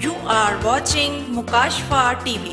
You are watching Mukashfa TV.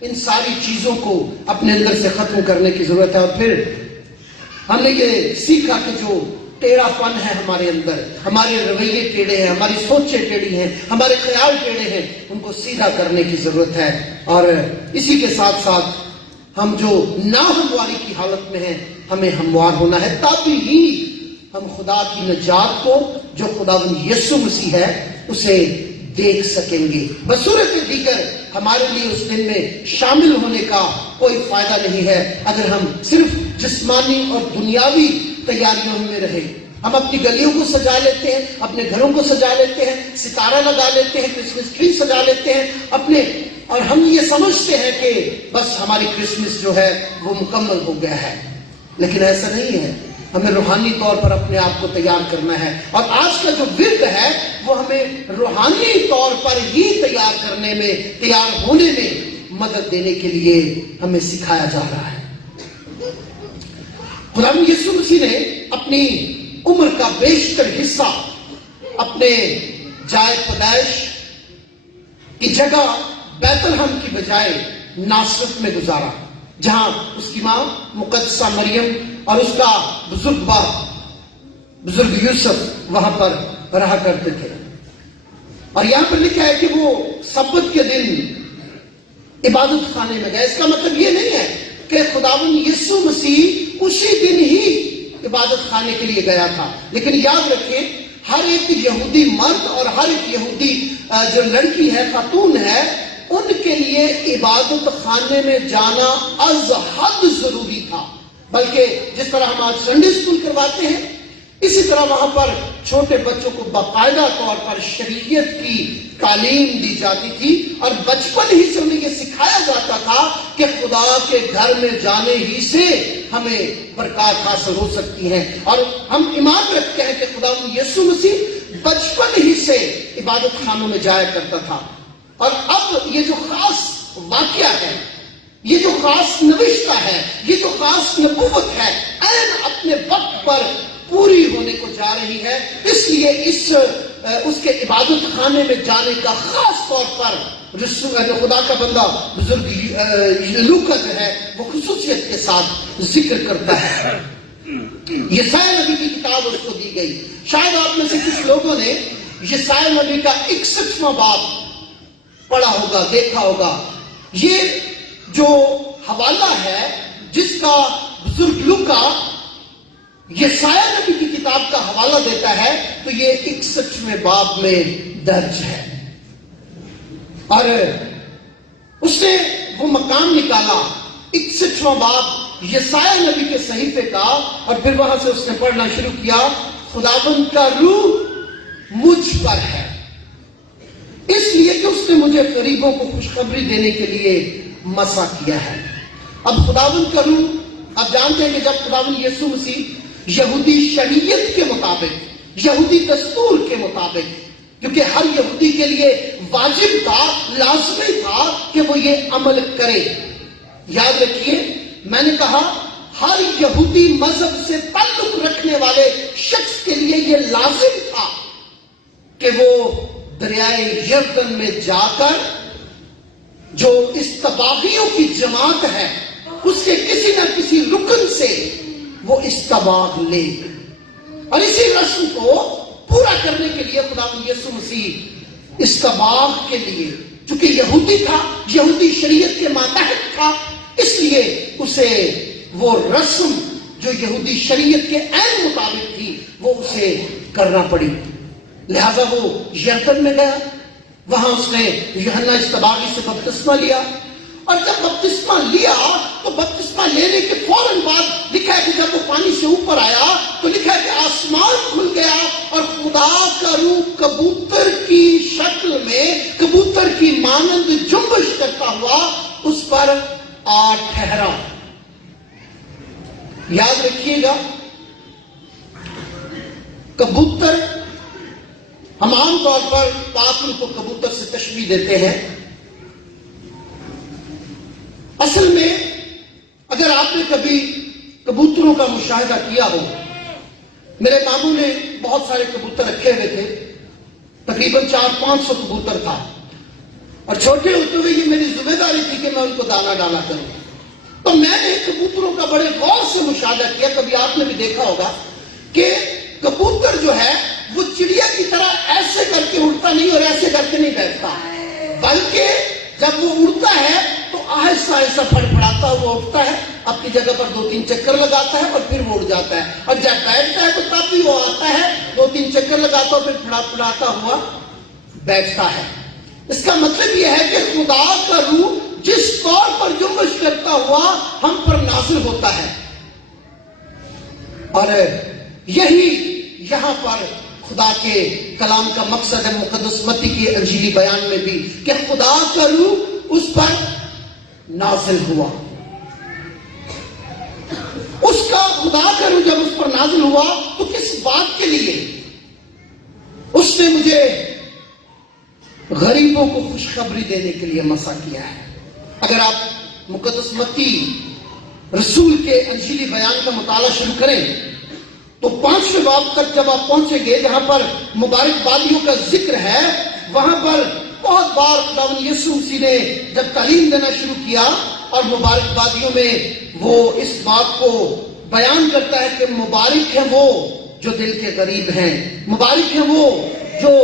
ان ساری چیزوں کو اپنے اندر سے ختم کرنے کی ضرورت ہے. اور پھر ہم نے یہ سیکھا کہ جو ٹیڑھا پن ہے ہمارے اندر، ہمارے رویے ٹیڑھے ہیں، ہماری سوچیں ٹیڑھی ہیں، ہمارے خیال ٹیڑھے ہیں، ان کو سیدھا کرنے کی ضرورت ہے. اور اسی کے ساتھ ساتھ ہم جو ناہمواری کی حالت میں ہیں ہمیں ہموار ہونا ہے، تبھی ہی ہم خدا کی نجات کو جو خداوند یسوع مسیح ہے اسے دیکھ سکیں گے. بصورت دیگر ہمارے لیے اس دن میں شامل ہونے کا کوئی فائدہ نہیں ہے اگر ہم صرف جسمانی اور دنیاوی تیاریوں میں رہے. ہم اپنی گلیوں کو سجا لیتے ہیں، اپنے گھروں کو سجا لیتے ہیں، ستارہ لگا لیتے ہیں، کرسمس ٹری سجا لیتے ہیں اور ہم یہ سمجھتے ہیں کہ بس ہماری کرسمس جو ہے وہ مکمل ہو گیا ہے. لیکن ایسا نہیں ہے. ہمیں روحانی طور پر اپنے آپ کو تیار کرنا ہے. اور آج کا جو ورد ہے وہ ہمیں روحانی طور پر ہی تیار ہونے میں مدد دینے کے لیے ہمیں سکھایا جا رہا ہے. خداوند یسوع مسیح نے اپنی عمر کا بیشتر حصہ اپنے جائے پیدائش کی جگہ بیت لحم کی بجائے ناصرت میں گزارا، جہاں اس کی ماں مقدسہ مریم اور اس کا بزرگ یوسف وہاں پر رہا کرتے تھے. اور یہاں پر لکھا ہے کہ وہ سبت کے دن عبادت خانے میں گئے. اس کا مطلب یہ نہیں ہے کہ خداوند یسوع مسیح اسی دن ہی عبادت خانے کے لیے گیا تھا، لیکن یاد رکھیں ہر ایک یہودی مرد اور ہر ایک یہودی جو لڑکی ہے، خاتون ہے، ان کے لیے عبادت خانے میں جانا از حد ضروری تھا. بلکہ جس طرح ہم آج سنڈے اسکول کرواتے ہیں اسی طرح وہاں پر چھوٹے بچوں کو باقاعدہ طور پر شریعت کی تعلیم دی جاتی تھی اور بچپن ہی سے انہیں یہ سکھایا جاتا تھا کہ خدا کے گھر میں جانے ہی سے ہمیں برکات حاصل ہو سکتی ہیں. اور ہم ایمان رکھتے ہیں کہ خداوند یسوع مسیح بچپن ہی سے عبادت خانوں میں جایا کرتا تھا. اور اب یہ جو خاص واقعہ ہے، یہ جو خاص نوشتہ ہے، یہ جو خاص نبوت ہے، عین اپنے وقت پر پوری ہونے کو جا رہی ہے. اس لیے اس کے عبادت خانے میں جانے کا خاص طور پر خدا کا بندہ بزرگ لوکا جو ہے وہ خصوصیت کے ساتھ ذکر کرتا ہے. یسایہ نبی کی کتاب اس کو دی گئی. شاید آپ میں سے کچھ لوگوں نے یسایہ نبی کا 61واں باب پڑھا ہوگا، دیکھا ہوگا. یہ جو حوالہ ہے جس کا بزرگ لوکا یسایہ نبی کی کتاب کا حوالہ دیتا ہے تو یہ 61ویں باب میں درج ہے. اور اس نے وہ مقام نکالا 61واں باب یسایہ نبی کے صحیفے کا، اور پھر وہاں سے اس نے پڑھنا شروع کیا، خداوند کا روح مجھ پر ہے اس لیے کہ اس نے مجھے غریبوں کو خوشخبری دینے کے لیے مسا کیا ہے. اب خداوند کا روح، آپ جانتے ہیں کہ جب خداوند یسوع مسیح یہودی شریعت کے مطابق، یہودی دستور کے مطابق، کیونکہ ہر یہودی کے لیے واجب تھا، لازمی تھا کہ وہ یہ عمل کرے. یاد رکھیے میں نے کہا ہر یہودی مذہب سے تعلق رکھنے والے شخص کے لیے یہ لازم تھا کہ وہ دریائے یردن میں جا کر جو استباغیوں کی جماعت ہے اس کے کسی نہ کسی رکن سے وہ استباغ لے. اور اسی رسم کو پورا کرنے کے لیے خداوند یسوع مسیح استباغ کے لیے، چونکہ یہودی تھا، یہودی شریعت کے ماتحت تھا، اس لیے اسے وہ رسم جو یہودی شریعت کے عین مطابق تھی وہ اسے کرنا پڑی. لہذا وہ یردن میں گیا، وہاں اس نے یوحنا استباغی سے بپتسمہ لیا. اور جب بپتسمہ لیا تو بپتسمہ لینے کے فوراً بعد لکھا ہے کہ جب وہ پانی سے اوپر آیا تو لکھا ہے کہ آسمان کھل گیا اور خدا کا روح کبوتر کی شکل میں، کبوتر کی مانند جنبش کرتا ہوا اس پر آ ٹھہرا. یاد رکھیے گا کبوتر، ہم عام طور پر پاکل کو کبوتر سے تشبیہ دیتے ہیں. اصل میں اگر آپ نے کبھی کبوتروں کا مشاہدہ کیا ہو، میرے ماموں نے بہت سارے کبوتر رکھے ہوئے تھے، تقریباً 400-500 کبوتر تھا. اور چھوٹے ہوتے ہوئے یہ میری ذمہ داری تھی کہ میں ان کو دانا ڈالا کروں. تو میں نے کبوتروں کا بڑے غور سے مشاہدہ کیا. کبھی آپ نے بھی دیکھا ہوگا کہ کبوتر جو ہے وہ چڑیا کی طرح ایسے کر کے اڑتا نہیں اور ایسے کر کے نہیں بیٹھتا، بلکہ جب وہ اڑتا ہے تو آہستہ آہستہ پھڑپڑاتا ہوا اٹھتا ہے، اپنی جگہ پر 2-3 چکر لگاتا ہے اور پھر وہ اڑ جاتا ہے. اور جب بیٹھتا ہے تو تب بھی وہ آتا ہے، 2-3 چکر لگاتا ہے اور پھر پھڑاتا ہوا بیٹھتا ہے. اس کا مطلب یہ ہے کہ خدا کا روح جس طور پر جنبش کرتا ہوا ہم پر نازل ہوتا ہے. اور یہی یہاں پر خدا کے کلام کا مقصد ہے مقدس متی کے انجیلی بیان میں بھی، کہ خدا کا روح اس پر نازل ہوا. اس کا خدا کا روح جب اس پر نازل ہوا تو کس بات کے لیے؟ اس نے مجھے غریبوں کو خوشخبری دینے کے لیے مسا کیا ہے. اگر آپ مقدس متی رسول کے انجیلی بیان کا مطالعہ شروع کریں تو 5ویں باب تک جب آپ پہنچیں گے جہاں پر مبارک بادیوں کا ذکر ہے، وہاں پر بہت بار خداوند یسوع مسیح نے جب تعلیم دینا شروع کیا اور مبارک بادیوں میں وہ اس بات کو بیان کرتا ہے کہ مبارک ہیں وہ جو دل کے غریب ہیں، مبارک ہیں وہ جو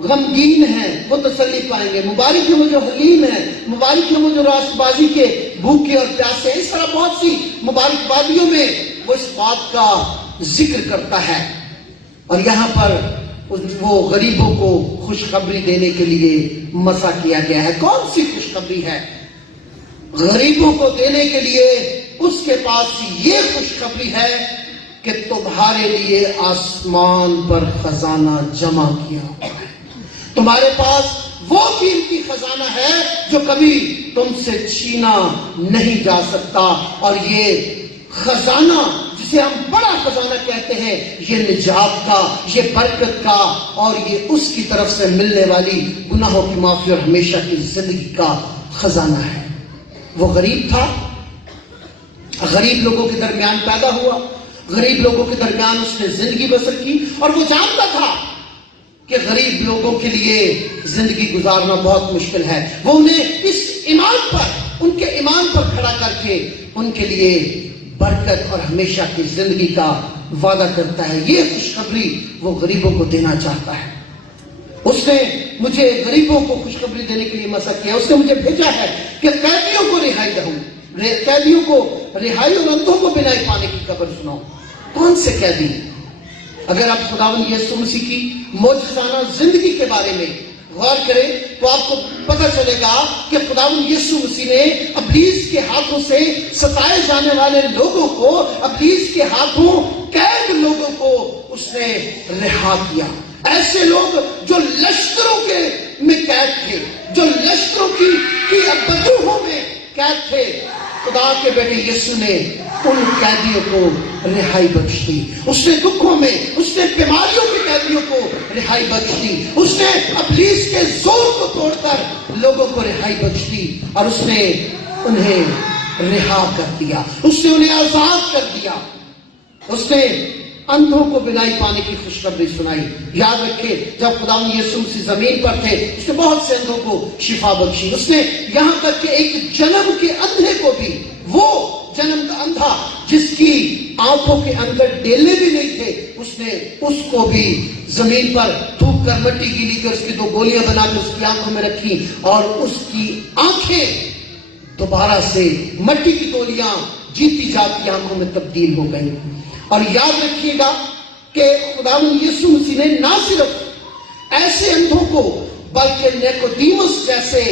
غمگین ہیں وہ تسلی پائیں گے، مبارک ہیں وہ جو حلیم ہیں، مبارک ہیں وہ جو راست بازی کے بھوکے اور پیاسے ہیں. اس طرح بہت سی مبارک بادیوں میں وہ اس بات کا ذکر کرتا ہے. اور یہاں پر وہ غریبوں کو خوشخبری دینے کے لیے مسا کیا گیا ہے. کون سی خوشخبری ہے؟ غریبوں کو دینے کے لیے اس کے پاس یہ خوشخبری ہے کہ تمہارے لیے آسمان پر خزانہ جمع کیا ہوا ہے. تمہارے پاس وہ قیمتی خزانہ ہے جو کبھی تم سے چھینا نہیں جا سکتا. اور یہ خزانہ جسے ہم بڑا خزانہ کہتے ہیں، یہ نجات کا، یہ برکت کا، اور یہ اس کی طرف سے ملنے والی گناہوں کی معافی اور ہمیشہ کی زندگی کا خزانہ ہے. وہ غریب تھا، غریب لوگوں کے درمیان پیدا ہوا، غریب لوگوں کے درمیان اس نے زندگی بسر کی، اور وہ جانتا تھا کہ غریب لوگوں کے لیے زندگی گزارنا بہت مشکل ہے. وہ انہیں اس ایمان پر، ان کے ایمان پر کھڑا کر کے ان کے لیے برکت اور ہمیشہ کی زندگی کا وعدہ کرتا ہے. یہ خوشخبری وہ غریبوں کو دینا چاہتا ہے. اس نے مجھے غریبوں کو خوشخبری دینے کے لیے مسا کیا. اس نے مجھے بھیجا ہے کہ قیدیوں کو رہائی دوں، قیدیوں کو رہائی اور اندھوں کو بینائی پانے کی خبر سناؤ. کون سے قیدی؟ اگر آپ خداوند یسوع مسیح کی معجزانہ زندگی کے بارے میں غور کریں تو آپ کو پتہ چلے گا کہ خداوند یسوع مسیح نے ابلیس کے ہاتھوں سے ستائے جانے والے لوگوں کو، ابلیس کے ہاتھوں قید لوگوں کو اس نے رہا کیا. ایسے لوگ جو لشکروں کے میں قید تھے، جو لشکروں کی بدروحوں میں قید تھے، خدا کے بیٹے یسوع نے ان قیدیوں کو رہائی بخش دی. اس نے دکھوں میں، اس نے بیماریوں کے قیدیوں کو رہائی بخش دی. اس نے ابلیس کے زور کو توڑ کر لوگوں کو رہائی بخش دی، اور اس نے انہیں رہا کر دیا، اس نے انہیں آزاد کر دیا. اس نے اندھوں کو بینائی پانے کی خوشخبری سنائی. یاد رکھیں جب خداوند یسوع مسیح زمین پر تھے اس نے بہت سے اندھوں کو شفا بخشی. اس نے یہاں تک کہ ایک جنم کے اندھے کو بھی، وہ جنم کا اندھا جس کی آنکھوں کے اندر ڈیلے بھی نہیں تھے، اس نے اس کو بھی زمین پر تھوک کر مٹی گیلی کر اس کی 2 گولیاں بنا کر اس کی آنکھوں میں رکھی، اور اس کی آنکھیں دوبارہ سے مٹی کی گولیاں جیتی جاتی آنکھوں میں تبدیل ہو گئی. اور یاد رکھیے گا کہ خداوند یسوع مسیح نے نہ صرف ایسے اندھوں کو بلکہ نیکودیمس جیسے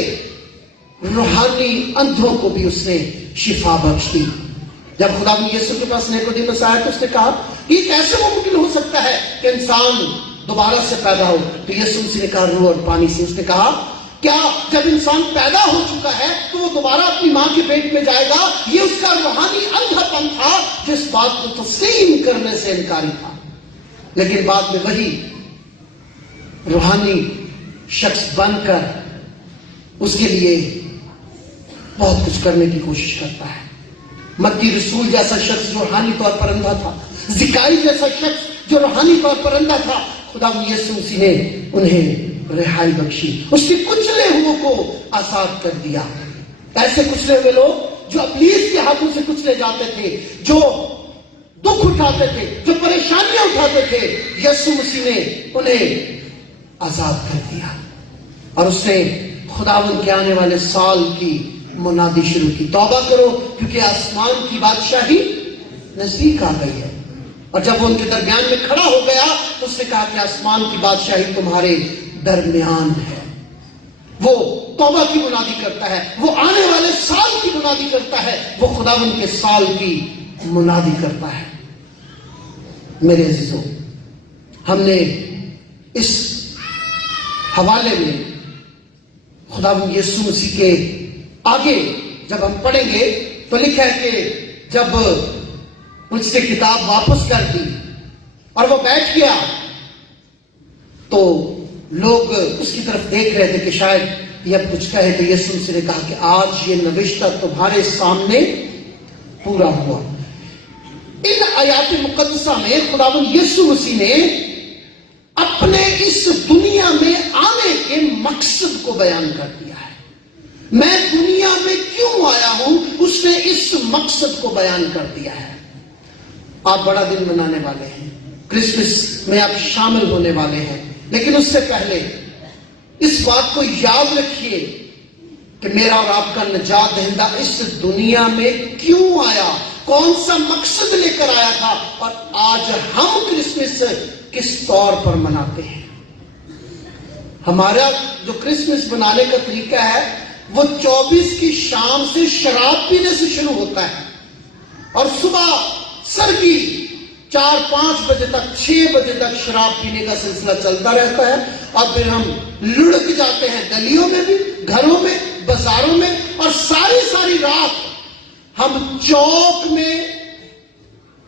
روحانی اندھوں کو بھی اس نے شفا بخش دی. جب خداوند یسوع کے پاس نیکودیمس آیا تو اس نے کہا یہ کیسے ممکن ہو سکتا ہے کہ انسان دوبارہ سے پیدا ہو؟ تو یسوع مسیح نے کہا روح اور پانی سے. اس نے کہا کیا جب انسان پیدا ہو چکا ہے تو وہ دوبارہ اپنی ماں کے پیٹ میں جائے گا؟ یہ اس کا روحانی اندھا پن تھا جس بات کو تسلیم کرنے سے انکاری تھا. لیکن بعد میں وہی روحانی شخص بن کر اس کے لیے بہت کچھ کرنے کی کوشش کرتا ہے. متی رسول جیسا شخص جو روحانی طور پر اندھا تھا، زکائی جیسا شخص جو روحانی طور پر اندھا تھا، خداوند یسوع مسیح نے انہیں رہائی بخشی، اس کے کچلے ہوئے کو آزاد کر دیا۔ ایسے کچلے ہوئے لوگ جو ابلیس کے ہاتھوں سے کچلے جاتے تھے، جو دکھ اٹھاتے تھے، جو پریشانیاں اٹھاتے تھے، یسوع مسیح نے انہیں آزاد کر دیا، اور اس نے خداوند کے آنے والے سال کی منادی شروع کی، توبہ کرو کیونکہ آسمان کی بادشاہی نزدیک آ گئی ہے۔ اور جب وہ ان کے درمیان میں کھڑا ہو گیا تو اس نے کہا کہ آسمان کی بادشاہی تمہارے درمیان ہے۔ وہ توبہ کی منادی کرتا ہے، وہ آنے والے سال کی منادی کرتا ہے، وہ خداوند کے سال کی منادی کرتا ہے۔ میرے عزیزوں، ہم نے اس حوالے میں خداوند یسوع مسیح کے آگے جب ہم پڑھیں گے تو لکھا ہے کہ جب اس نے کتاب واپس کر دی اور وہ بیٹھ گیا تو لوگ اس کی طرف دیکھ رہے تھے کہ شاید یہ اب کچھ کہے، تو یسوع مسیح نے کہا کہ آج یہ نوشتہ تمہارے سامنے پورا ہوا۔ ان آیات مقدسہ میں خداوند یسوع مسیح نے اپنے اس دنیا میں آنے کے مقصد کو بیان کر دیا ہے۔ میں دنیا میں کیوں آیا ہوں، اس نے اس مقصد کو بیان کر دیا ہے۔ آپ بڑا دن منانے والے ہیں، کرسمس میں آپ شامل ہونے والے ہیں، لیکن اس سے پہلے اس بات کو یاد رکھیے کہ میرا اور آپ کا نجات دہندہ اس دنیا میں کیوں آیا، کون سا مقصد لے کر آیا تھا، اور آج ہم کرسمس کس طور پر مناتے ہیں۔ ہمارا جو کرسمس منانے کا طریقہ ہے وہ 24 کی شام سے شراب پینے سے شروع ہوتا ہے، اور صبح سرگی 4-5 بجے تک 6 بجے تک شراب پینے کا سلسلہ چلتا رہتا ہے، اور پھر ہم لڑک جاتے ہیں گلیوں میں بھی، گھروں میں، بازاروں میں، اور ساری رات ہم چوک میں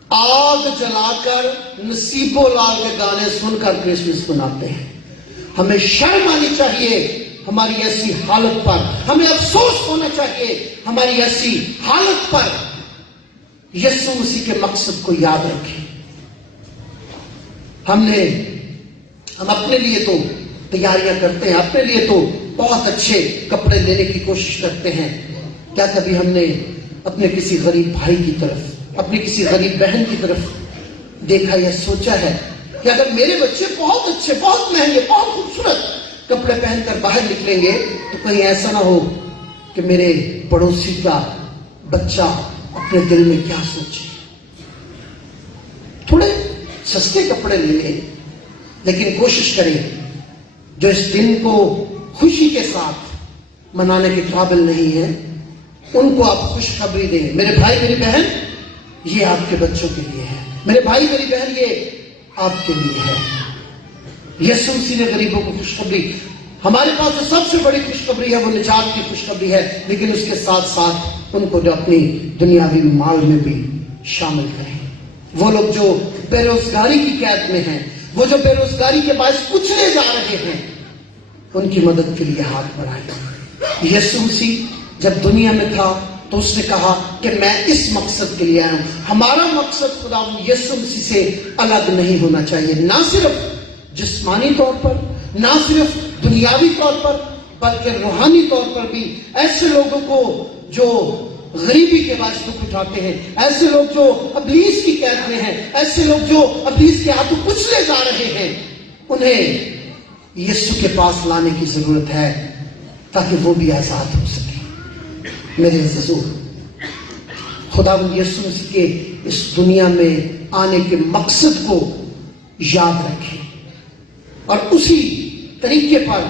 آگ جلا کر نصیب و لال کے گانے سن کر کرسمس مناتے ہیں۔ ہمیں شرم آنی چاہیے ہماری ایسی حالت پر، ہمیں افسوس ہونا چاہیے ہماری ایسی حالت پر۔ یسوع مسیح کے مقصد کو یاد رکھیں۔ ہم اپنے لیے تو تیاریاں کرتے ہیں، اپنے لیے تو بہت اچھے کپڑے لینے کی کوشش کرتے ہیں، کیا کبھی ہم نے اپنے کسی غریب بھائی کی طرف، اپنی کسی غریب بہن کی طرف دیکھا یا سوچا ہے کہ اگر میرے بچے بہت اچھے، بہت مہنگے، بہت خوبصورت کپڑے پہن کر باہر نکلیں گے تو کہیں ایسا نہ ہو کہ میرے پڑوسی کا بچہ اپنے دل میں کیا سوچے۔ تھوڑے سستے کپڑے لے لیں، لیکن کوشش کریں جو اس دن کو خوشی کے ساتھ منانے کے قابل نہیں ہیں ان کو آپ خوشخبری دیں۔ میرے بھائی میری بہن، یہ آپ کے بچوں کے لیے ہے، میرے بھائی میری بہن، یہ آپ کے لیے ہے۔ یسوع مسیح نے غریبوں کو خوشخبری، ہمارے پاس جو سب سے بڑی خوشخبری ہے وہ نجات کی خوشخبری ہے، لیکن اس کے ساتھ ساتھ ان کو جو اپنی دنیاوی مال میں بھی شامل کریں۔ وہ لوگ جو بے روزگاری کی قید میں ہیں، وہ جو بے روزگاری کے باعث کچلے جا رہے ہیں، ان کی مدد کے لیے ہاتھ بڑھائیں۔ یسوع مسیح جب دنیا میں تھا تو اس نے کہا کہ میں اس مقصد کے لیے آیا ہوں۔ ہمارا مقصد خداوند یسوع مسیح سے الگ نہیں ہونا چاہیے، نہ صرف جسمانی طور پر، نہ صرف دنیاوی طور پر، بلکہ روحانی طور پر بھی۔ ایسے لوگوں کو جو غریبی کے باعث دکھ اٹھاتے ہیں، ایسے لوگ جو ابلیس کی قید میں ہیں، ایسے لوگ جو ابلیس کے ہاتھوں کچلے جا رہے ہیں، انہیں یسوع کے پاس لانے کی ضرورت ہے تاکہ وہ بھی آزاد ہو سکے۔ میرے عزیزو، خداوند یسوع مسیح کے اس دنیا میں آنے کے مقصد کو یاد رکھیں اور اسی طریقے پر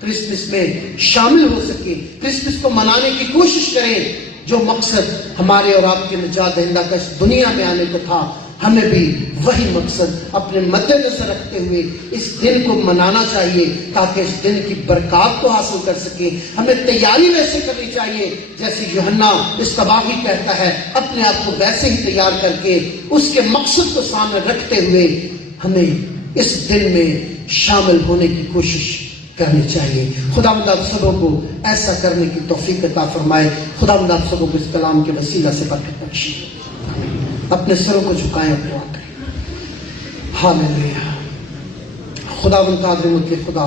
کرسمس میں شامل ہو سکے، کرسمس کو منانے کی کوشش کریں جو مقصد ہمارے اور آپ کے نجات دہندہ کا اس دنیا میں آنے کو تھا۔ ہمیں بھی وہی مقصد اپنے مد نظر رکھتے ہوئے اس دن کو منانا چاہیے تاکہ اس دن کی برکات کو حاصل کر سکیں۔ ہمیں تیاری ویسے کرنی چاہیے جیسے یوحنا استباغی کہتا ہے، اپنے آپ کو ویسے ہی تیار کر کے اس کے مقصد کو سامنے رکھتے ہوئے ہمیں اس دن میں شامل ہونے کی کوشش کرنی چاہیے۔ خداوند آپ سبوں کو ایسا کرنے کی توفیق عطا فرمائے۔ خداوند آپ سبوں کو اس کلام کے وسیلہ سے برکت بخشے۔ اپنے سروں کو جھکائیں اور دعا کریں۔ ہاللیلویا۔ خداوند قادر مطلق خدا،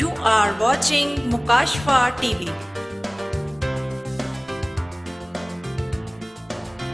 You are watching Mukashfa TV.